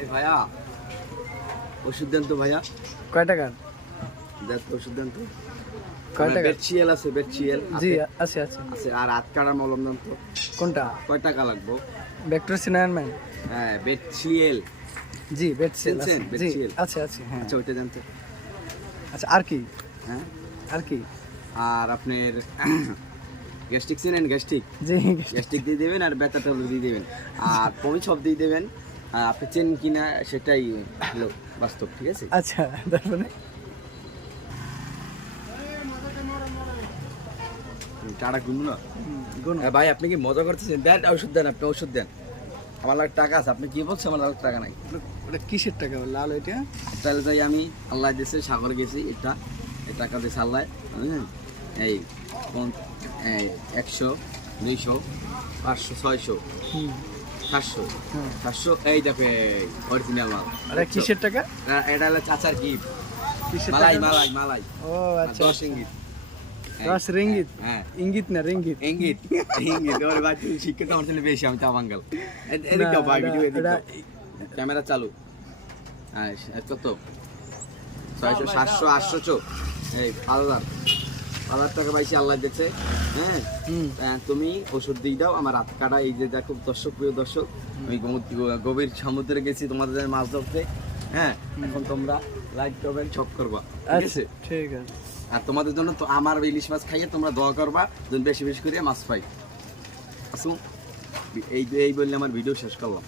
এই ভাইয়া ওষুধ দেন তো ভাইয়া। কয় টাকার? দেন তো ওষুধ দেন তো। কয় টাকা? বেডশিয়াল আছে, বেডশিয়াল জি আছে আছে। আছে। আর হাত কাটার মলম দেন তো। কোনটা? কয় টাকা লাগবে? ব্যাকটেরিয়াল হ্যাঁ বেডশিয়াল। জি বেডশিয়াল আছে। চেনছেন জি বেডশিয়াল? আছে আছে হ্যাঁ। আচ্ছা ওইটা দেন তো। আচ্ছা আর কি? হ্যাঁ আর কি? আর আপনার গ্যাস্ট্রিক চিনেন? গ্যাস্ট্রিক জি গ্যাস্ট্রিক দিয়ে দেবেন আর ব্যথা ট্যাবলেট দিয়ে দেবেন আর বমি সব দিয়ে দেবেন। আর আপনি চেন কিনা সেটাই হলো বাস্তব, ঠিক আছে? আচ্ছা তারপরে টাকা গুনবো না গুণ ভাই। আপনি কি মজা করতেছেন? দেন ওষুধ দেন, আপনি ওষুধ দেন। আমার লাগে টাকা আছে, আপনি কি বলছেন আমার লাগে টাকা নাই? ওটা কিসের টাকা লাল ওইটা? তাহলে যাই আমি আল্লাহ দিয়েছে সাগরে গেছি, এটা এই টাকা দিয়েছে আল্লাহ। এই 100 200 500 600 700 700 এই দেখে অরিজিনাল মাল। আরে কিসের টাকা? এটা হলো চাচার কি কিসের মালাই টাকা? মালাই মালাই। ও আচ্ছা 10 ইঙ্গিত। 10 রিঙ্গিত? হ্যাঁ ইঙ্গিত না রিঙ্গিত। ইঙ্গিত ইঙ্গিত। ওরে ভাই তুমি শিক্ষিত আমার ছেলে বেশি, আমি চাবাঙ্গাল। এদিকে ভাই ভিডিও এদিকে ক্যামেরা চালু। হ্যাঁ কত? 600 700 800 এই 1000 টাকা পাইছি আল্লাহ দিয়েছে। হ্যাঁ তুমি ওষুধ দিয়ে দাও আমার হাত কাটা। এই যে দেখো দর্শক, প্রিয় দর্শক, আমি গভীর সমুদ্রে গেছি তোমাদের মাছ ধরতে। হ্যাঁ এখন তোমরা লাইক করবেন, ছক করবা, ঠিক আছে? ঠিক আছে। আর তোমাদের জন্য তো আমার ইলিশ মাছ খাইয়ে তোমরা দোয়া করবা যেন বেশি বেশি করে মাছ পাই। আসুন এই বললে আমার ভিডিও শেষ করলাম।